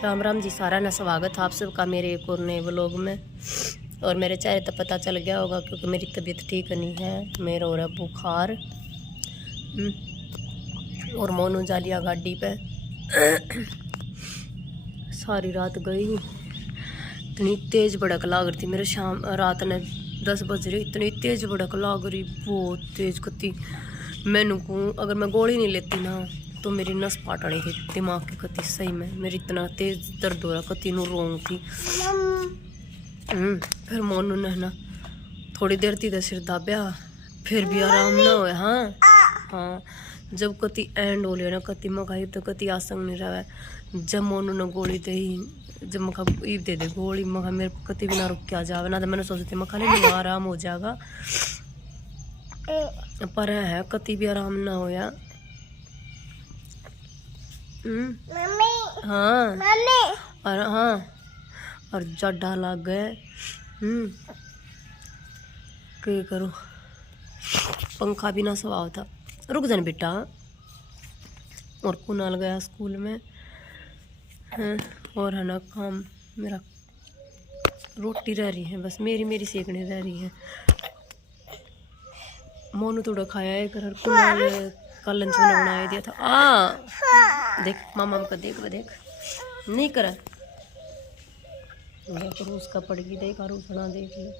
राम राम जी, सारा ना स्वागत है आप सबका मेरे एक और नए व्लॉग में। और मेरे चेहरे तो पता चल गया होगा क्योंकि मेरी तबीयत ठीक नहीं है। मेरा हो रहा है बुखार। और मोनू जा लिया गाड़ी पे। सारी रात गई, इतनी तेज भड़क लाग रही थी मेरे। शाम रात ने 10 बज रही, इतनी तेज भड़क लाग रही, बहुत तेज कती। मैनू को अगर मैं गोली नहीं लेती ना तो मेरी नस पाटनी थी दिमाग की कती। सही में मेरी इतना तेज दर्द हो रहा, कती नू रोंग थी। फिर मोनू ने ना थोड़ी देर थी तो सिर दाब्या, फिर भी आराम ना हो। हाँ जब कति एंड हो लिया ना कति मखाई तो कति आसंग नहीं रहा है। जब मोनू ने गोली दे, जब मखा ईब दे गोली, मखा मेरे कति भी ना रुक के आ जावे ना। तो मैंने सोचती मखा नहीं आराम हो जाएगा, पर है कति भी आराम ना होया। हाँ और हाँ और जड्डा लग गए। क्या करूँ, पंखा भी ना स्वभाव था। रुक जान बेटा। और कुनाल गया स्कूल में। और है ना काम मेरा, रोटी रह रही है बस, मेरी सेकने रह रही है। मोनू थोड़ा खाया है कर, कुनाल का लंच में बनाया दिया था। देख मामा का, देख नहीं करा रूस का पड़गी, देख रूसना देख ले।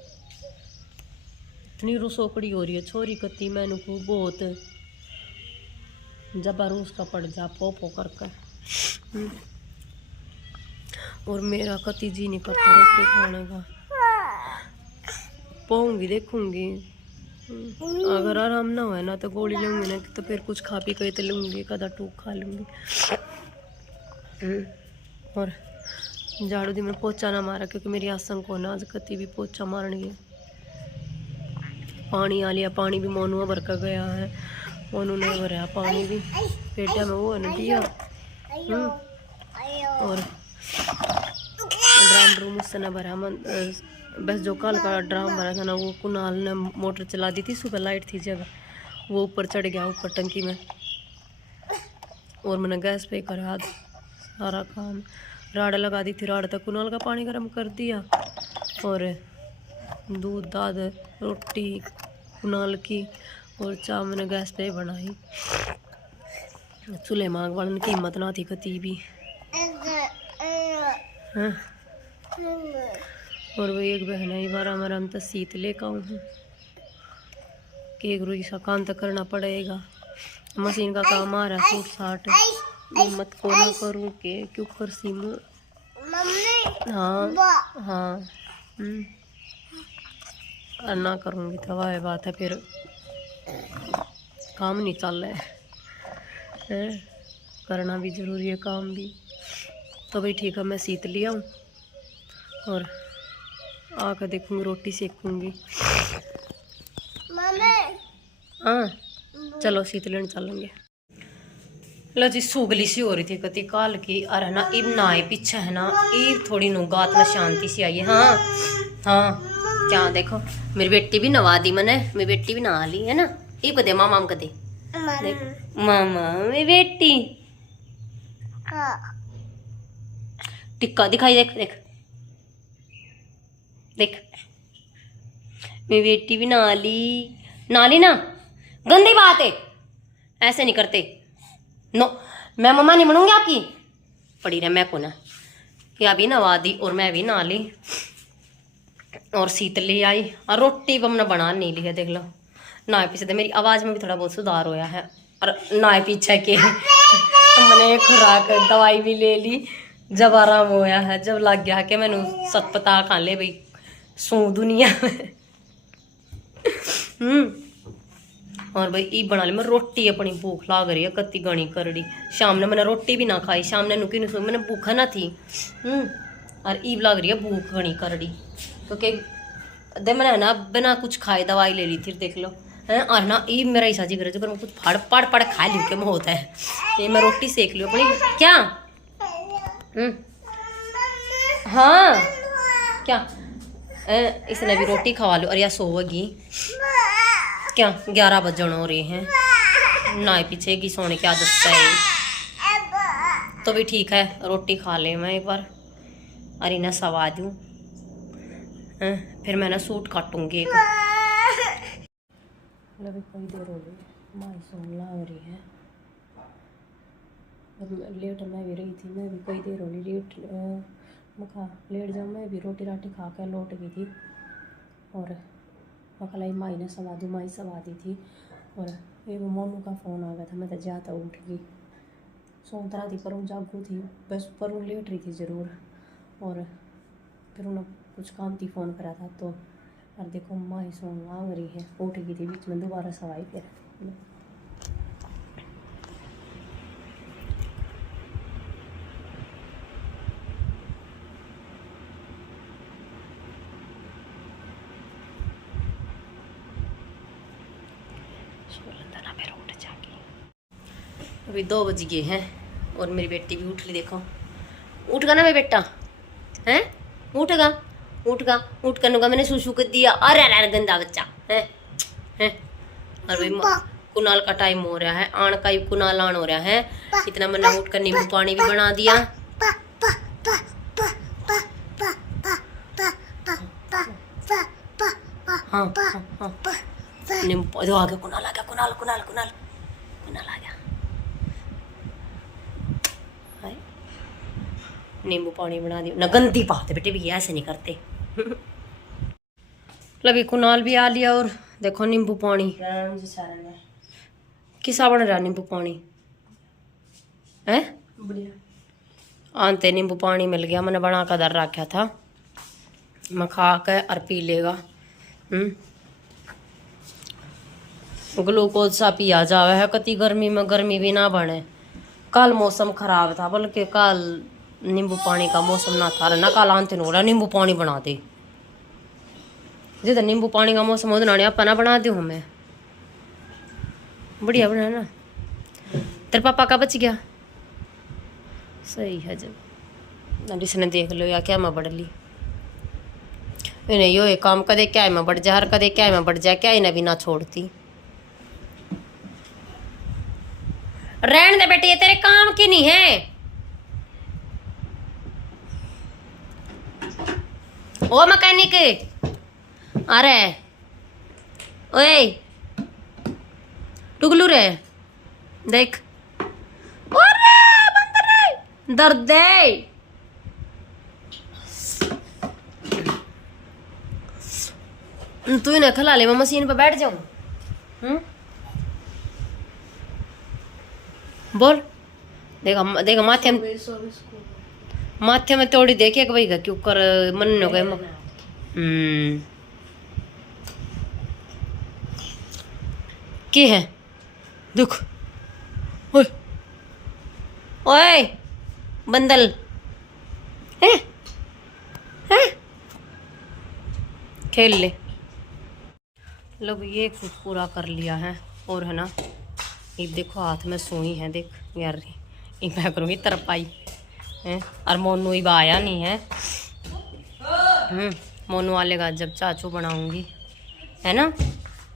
इतनी रुसोकड़ी हो रही है छोरी कती मैनू को बहुत। जब रूस का पड़ जा पो करके। और मेरा कति जी नहीं करता रोटी खाने का। पाऊंगी देखूंगी, अगर आराम ना हो ना तो गोली लूंगी ना, तो फिर कुछ खा पी के तो लूंगी, कदा टूक खा लूंगी। और झाड़ू दी में पोछा ना मारा क्योंकि मेरी आसंक को ना आज कति भी पोछा मारनी है। पानी आ लिया, पानी भी मोनू भर कर गया है। मोनू ने भरा पानी भी पेटा में, वो न दिया। और ड्राम रूम उससे न भरा मन, बस जो कल का ड्राम भरा था ना वो कुनाल ने मोटर चला दी थी, सुबह लाइट थी जब, वो ऊपर चढ़ गया ऊपर टंकी में। और मैंने गैस पे करा सारा काम, राड़ लगा दी थी। राड़ तक कुनाल का पानी गर्म कर दिया और दूध दाद रोटी कुनाल की, और चाय मैंने गैस पे बनाई। चूल्हे मांग वाले की हिम्मत ना थी कती भी। हाँ और वही एक बहन है बार हमारा, हम तो सीत लेकर आऊँ हूँ कि एक रोई सा काम तो करना पड़ेगा। मशीन का काम आ रहा है, सूट साट हिम्मत को ना करूँ के क्यों कर सीमू। हाँ ना करूँगी तो वह बात है, फिर काम नहीं चल रहा है। करना भी ज़रूरी है काम भी। तो भाई ठीक है, मैं सीत लिया हूँ और आकर देखूँगी, रोटी सेकूँगी। हाँ चलो सीत लेने चलेंगे। लो जी, सूगली सी हो रही थी कति काल की, और है ना इब नाए पीछे है ना इब थोड़ी नुगात में शांति सी आई है। हाँ क्या देखो, मेरी बेटी भी नवा दी मैंने, मेरी बेटी भी नहा ली है ना। इब कदे मामा कदे मामा मेरी बेटी टिक्का दिखाई, देख देख देख, मेरी बेटी भी नहा ली ना। गंदी बात है, ऐसे नहीं करते। नो मैं मम्मा नहीं बनूंगी आपकी, पड़ी रहे मैं को ना। या भी नहा दी और मैं भी नहा ली और सीत ले आई, और रोटी भी हमने बना नहीं ली है। देख लो ना पीछे तो मेरी आवाज़ में भी थोड़ा बहुत सुधार होया है। और ना पीछे के मैंने खुराक दवाई भी ले ली, जब आराम होया है, जब लग गया कि मैंने सत पता खा ले भाई सू दुनिया में। और भाई ई बना ली मैं रोटी, अपनी भूख लाग रही है कत्ती गणी करड़ी। शाम ने मैंने रोटी भी ना खाई, शाम ने नुकी नुकी मैंने भूखा ना थी। और ईब लग रही है भूख गणी करड़ी क्योंकि दे मैंने ना बिना कुछ खाए दवाई ले ली थी। देख लो है, और ना ईब मेरा ऐसा जी करे जो मैं कुछ पड़ खा लूँ के मैं होता है। ये मैं रोटी सेक लूँ अपनी। क्या हाँ क्या इसने भी रोटी खवा लो। और या सोएगी क्या, 11 बजन हो रहे हैं, ना पीछे की सोने की आदत है। तो भी ठीक है, रोटी खा ले मैं एक बार, अरे ना सवा दूँ, फिर मैं ना सूट काटूंगी एक। अभी कोई देर हो गई, माई सोन लग रही है, लेट मैं भी रही थी, मैं भी कोई देर हो गई लेट, मखा लेट जाऊँ, मैं भी रोटी राटी खा कर लौट गई थी, और मखलाई माई ने सवा दी, माई सवा दी थी, और एक मोनू का फ़ोन आ गया था, मैं तो जाता उठ गई, सोच रहा थी पर जागू थी बस, पर लेट रही थी ज़रूर, और फिर उन्हें कुछ काम थी, फ़ोन करा था तो, और देखो माई सोन लाग रही है, उठ गई थी बीच में, दोबारा सवाई फिर। अभी 2 बज गए हैं और मेरी बेटी भी उठ ली, देखो उठगा ना मेरा बेटा, हैं उठगा, उठगा, उठ कर नुका मैंने सुसु कर दिया, अरे अरे गंदा बच्चा है, हैं और भाई कुनाल का टाइम हो रहा है, आण का ही कुनाल आन हो रहा है, इतना मैंने उठ कर नींबू पानी भी बना दिया, हाँ हाँ हाँ नींबू, जो आ गया कुनाल, आ गया कुनाल, कुनाल कुनाल कुनाल आ गया, नींबू पानी बना दिया ना, गंदी बात है बेटे भी ऐसे नहीं करते। लभी कुनाल भी आ लिया, और देखो नींबू पानी किसा बन रहा, नींबू पानी है आनते नींबू पानी मिल गया, मैंने बना कर दर रखा था, मैं खा के और पी लेगा, ग्लूकोज सा पिया जावे है, कति गर्मी में गर्मी भी ना बने, कल मौसम खराब था, बल्कि कल नींबू पानी का मौसम ना था ना, कल आंते हो रहा नींबू पानी बना दे, जिधर नींबू पानी का मौसम उधर आप ना बना दो, हमें बढ़िया बना ना, तेरे पापा का बच गया सही है, जब जिसने देख लो या क्या मैं बढ़ ली, इन्हें यो एक काम कदे क्या है मैं बढ़ जा, हर कदे क्या है मैं बढ़ जा, क्या इन्हें भी ना छोड़ती, रहने दे बेटे, ये तेरे काम की नहीं है, ओ मैकेनिक, अरे ओए टुगलू रे देख, अरे बंदर रे दर्द दे, तू इन्हें खिला ले, मैं मशीन पे बैठ जाऊं, बोल, देखा देखा माथे में थोड़ी देखे कि भाई क्यों कर मन हो गए, की है दुख, ओए ओए बंदल है, खेल ले, लो ये कुछ पूरा कर लिया है, और है ना ये देखो हाथ में सुई है, देख यार ये मैं करूँगी तरपाई है, और मोनू ही आया नहीं है, मोनू आलेगा जब चाचू बनाऊंगी, है ना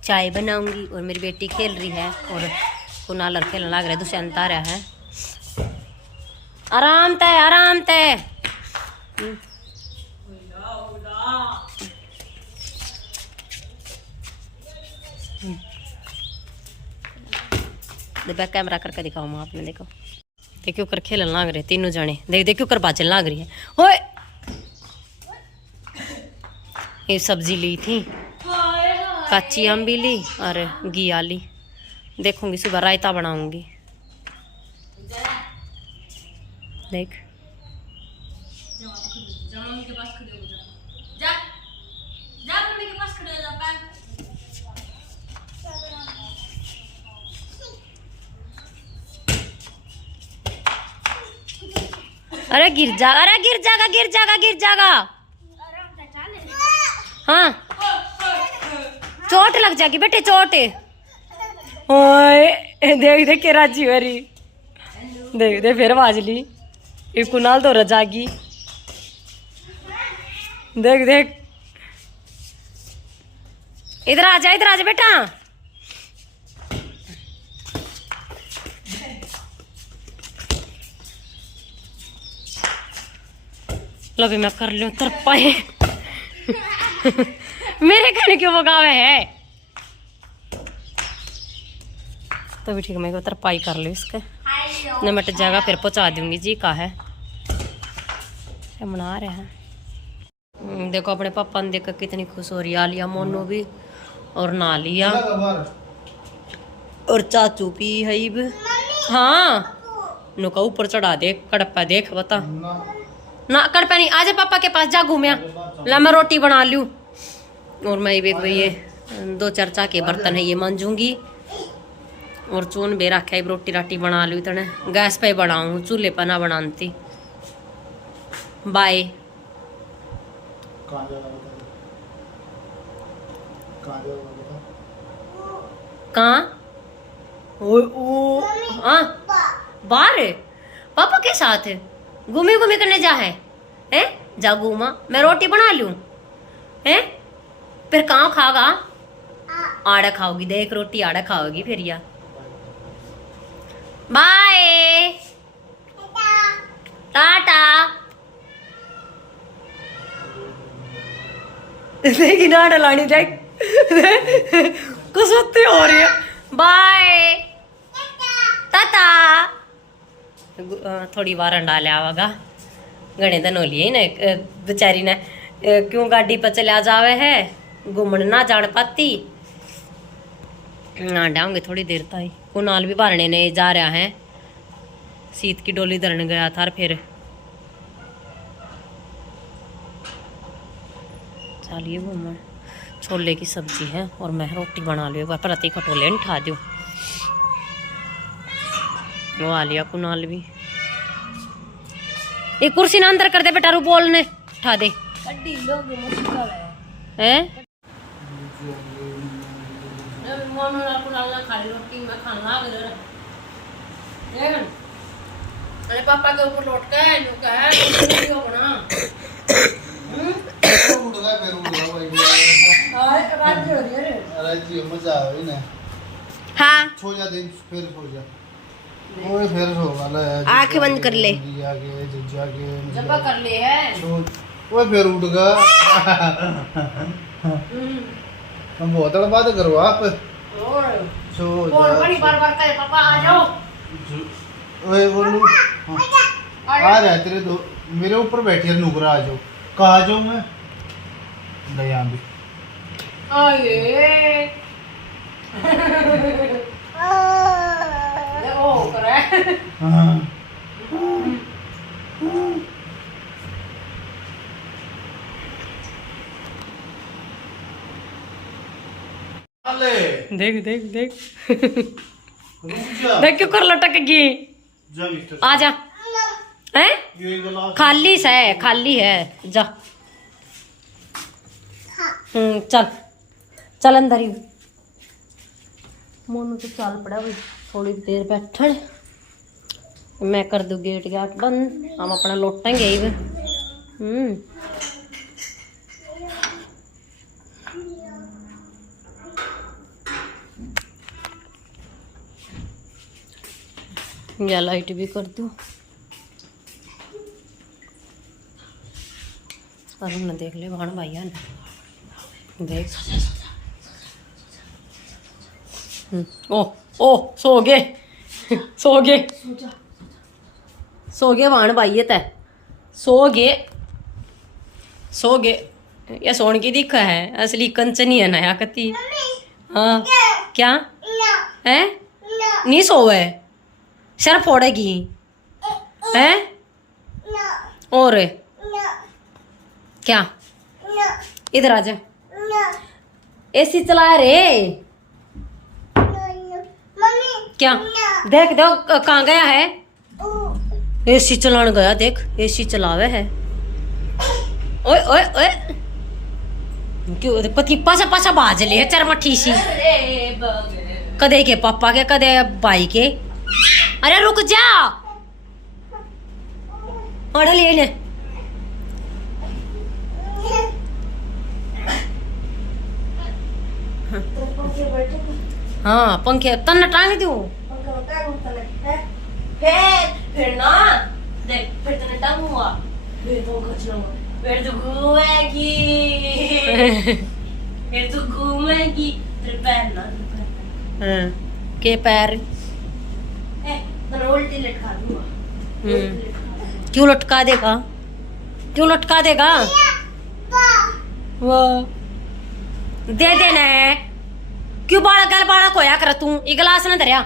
चाय बनाऊंगी, और मेरी बेटी खेल रही है, और कुनाल खेलने लग रहा है, दुष्यंत आ रहा है, आराम तय आराम तय, बैक कैमरा करके दिखाओ मैं आपने, देखो देखियो कर खेलन लाग रहे तीनों जाने, देख देखियो कर बाचन लाग रही है, ओए ये सब्जी ली थी, कच्ची आम भी ली और घी ली, देखूंगी सुबह रायता बनाऊंगी, देख अरे गिर जागा, अरे गिर जागा गिर जागा गिर जागा, हाँ चोट लग जाएगी बेटे चोट, ओए देख देख के राजी हो रही, देख दे फिर आवाज ली, एक कुनाल तो रजागी, देख देख इधर आ जा बेटा, लो भी मैं कर लूँ तरपाए। मेरे कहने क्यों बगावे है। तो भी ठीक है, मैं तरपाई कर लूँ इसके न मट जाएगा, फिर पहुँचा दूंगी जी। का है बना रहे हैं। देखो अपने पापा ने देखकर कितनी खुश हो रही है। आलिया मोनू भी और नालिया और चाचू भी है। हाँ नुका ऊपर चढ़ा दे कड़पा देख बता ना कड़पा नहीं। आजा पापा के पास जा घूमिया। ला मैं रोटी बना लूँ और मैं ये 2-4 चा के बर्तन है ये मांजूंगी और चून बे रखा है। रोटी राटी बना लूँ इतने गैस पे बनाऊँ, चूल्हे पर ना बनाती। बाय। कहाँ बाहर पापा के साथ घूमे घूमे करने जा है जा घूमा। मैं रोटी बना लूं है फिर कहाँ खागा। आड़ा खाओगी देख रोटी आड़ा खाओगी फिर या। बाय टाटा। देखी ना डलानी देख कसौती हो रही है। बाय टाटा। थोड़ी बार अंडा लिया होगा घने दिन हो लिए ना बेचारी ने क्यों गाड़ी पर चला जावे है घूमने ना जान पाती। अंडा होंगे थोड़ी देर तक। कुनाल भी भरने ने जा रहा है, सीत की डोली धरने गया था। फिर चलिए घूमन। छोले की सब्जी है और मैं रोटी बना लियो। प्रति खटोले उठा दो। वो आ लिया कुनाल भी। एक कुर्सी ना अंदर कर दे बेटा, रू बोलने उठा दे हैं। अरे पापा के ऊपर लौट के हाँ सो जा दिन फिर सो जा। ओए फिर सो वाला है। आंखें बंद कर ले। आगे जज्जा के जब्बा कर ले है। ओए फिर उठ गा। हम बहुत बात करो आप। सो जा। बड़ी बार कहे पापा आ जाओ। ओए बोलू आ रहा तेरे दो मेरे ऊपर बैठी है नुकरा। आ जाओ। कहा जाऊँ मैं दया भी ओ करे। हाँ देख देख देख देख क्यों कर लटक गई। आ जा हैं खाली से खाली है जा। चल चल अंदर ही। मोनू तो चल पड़ा भाई थोड़ी देर बैठन। मैं कर दूँ गेट गेट बंद। हम अपना लौटेंगे ही। या लाइट भी कर दूँ। अरुण ने देख ले भाण भैया ने देख। ओ ओ सो गए सो गए सो गए भाण भाई तय सो गए। ये सोन की दिखा है असली कंचनी है नया कती। हाँ क्या है नहीं सोवे सर फोड़ेगी है और क्या। इधर आ जा। एसी चला रे क्या। देख दो कहाँ गया है। एसी चलाने गया देख एसी चलावे है। ओए ओए ओए क्यों पति पासा पासा बाज ले चरमठी सी। कदे के पापा के कदे भाई के। अरे रुक जा और ले ले। हाँ पंखे तन टांग दूं फिर ना देख फिर तने टांगूंगा फिर तो घूमेगी फिर तो घूमेगी तेरे पैर ना के पैर उल्टी लटका दूंगा क्यों लटका देगा क्यों लटका देगा वो दे देना क्यों बाड़ा गल बाड़ा खोया कर तू ये गिलास ना धरिया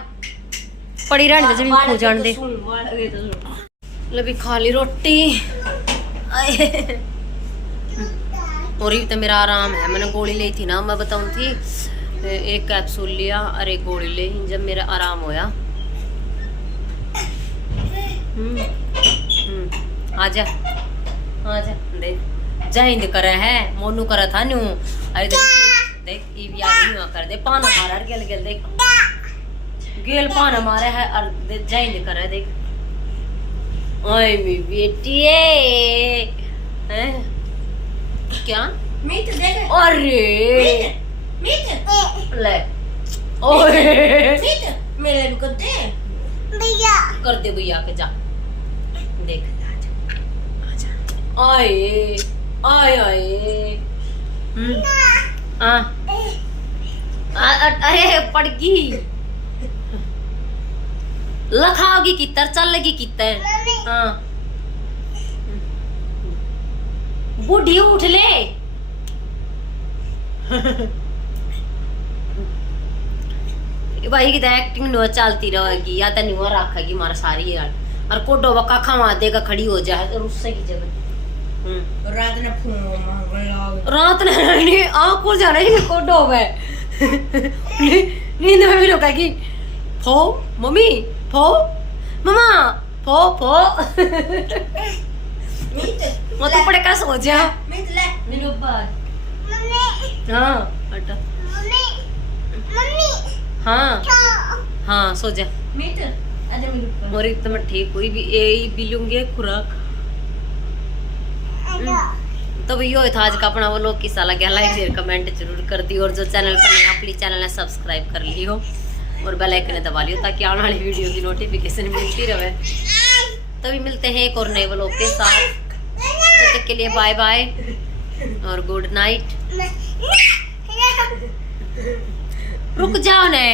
पड़ी रहने दे जमीन खो जान दे ले भी खा ली रोटी और ये तो मेरा आराम है मैंने गोली ली थी ना मैं बताऊं थी एक कैप्सूल लिया और एक गोली ली जब मेरा आराम होया आजा आजा देख जहिंद करे है मोनू करा था न्यू अरे देख ये भी आगे न्यू कर दे पाना मारा गेल गेल देख गेल पाना मारा है और जहिंद करे देख ओए मेरी बेटी है क्या मीट दे दे अरे मीट ले ओए मीट मेरे को दे भैया कर दे भैया के जा देख आए आए आए अरे पड़ गई लखाओगी कितर चल लगी कितर हाँ बूढ़ी उठ ले भाई की एक्टिंग नो चलती रहेगी या तो न्यू रखेगी मारा सारी यार और कोडो वक्का खवा देगा खड़ी हो जाए और उससे की जगह रात ने नहीं आँख खुल जाना है कोडो में नींद में भी लोग कहेगी फो मम्मी फो मम्मा फो फो मैं तो पड़े का सो जा मेरे बाद हाँ हटा हाँ हाँ सो जा और एकदम ठीक हुई भी यही भी लूंगी खुराक तो भैया था आज का अपना वो लोग किस्सा लगा लाइक शेयर कमेंट जरूर कर दी और जो चैनल पर नया प्लीज चैनल ने सब्सक्राइब कर लियो और बेल आइकन दबा लियो ताकि आने वाली वीडियो की नोटिफिकेशन मिलती रहे। तभी मिलते हैं एक और नए व्लॉग के साथ, तब तक के लिए बाय बाय और गुड नाइट। रुक जाओ ने